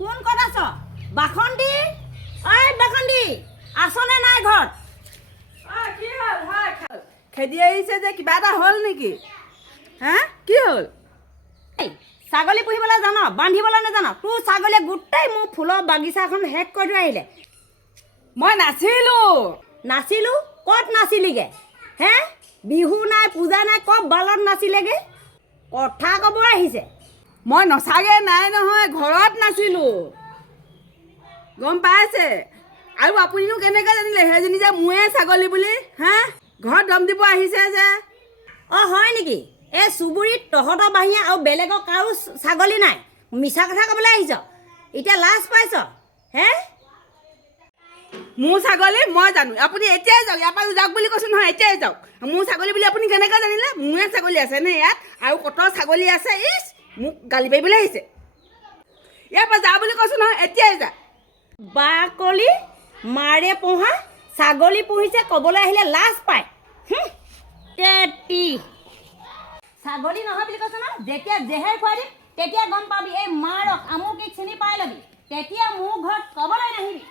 কোন ক'ত আছ? বাসন্তী, ঐ বাসন্তী, আছনে নাই ঘৰত? কি হ'ল? হয় খেদি আহিছে যে কিবা এটা হ'ল নেকি? হা কি হ'ল? এই ছাগলী পুহিবলৈ জান, বান্ধিবলৈ নাজান? তোৰ ছাগলীয়ে গোটেই মোৰ ফুলৰ বাগিচাখন শেষ কৰি থৈ আহিলে। মই নাছিলো। নাছিলো? ক'ত নাছিলিগে? হে বিহু নাই, পূজা নাই, ক'ত বালত নাছিলেগে? কথা ক'ব আহিছে। মই নচাগে নাই নহয়, ঘৰত নাছিলো। গম পাইছে? আৰু আপুনিনো কেনেকৈ জানিলে সেইজনী যে মোৰে ছাগলী বুলি? হা ঘৰত দম দিব আহিছে যে। অঁ হয় নেকি? এই চুবুৰীত তহঁতৰ বাহিৰে আৰু বেলেগৰ কাৰো ছাগলী নাই, মিছা কথা ক'বলৈ আহিছ? এতিয়া লাজ পাইছ হে? মোৰ ছাগলী মই জানো। আপুনি এতিয়াই যাওক, ইয়াৰ পৰা যাওক বুলি কৈছোঁ নহয়, এতিয়াই যাওক। মোৰ ছাগলী বুলি আপুনি কেনেকৈ জানিলে? মোৰে ছাগলী আছে নে ইয়াত? আৰু কত ছাগলী আছে? ইচ মোক গালি পাৰিবলৈ আহিছে। ইয়াৰ পৰা যা বুলি কৈছোঁ নহয়, এতিয়াই যা। বাকলি মাৰে পোহা ছাগলী পুহিছে ক'বলৈ আহিলে লাজ পায়। তেতি ছাগলী নহয় বুলি কৈছ নহয়, যেতিয়া জেহেৰ খুৱাই দিম তেতিয়া গম পাবি এই মাৰক আমুকিক চিনি পাই ল'বি, তেতিয়া মোৰ ঘৰত ক'বলৈ নাহিবি।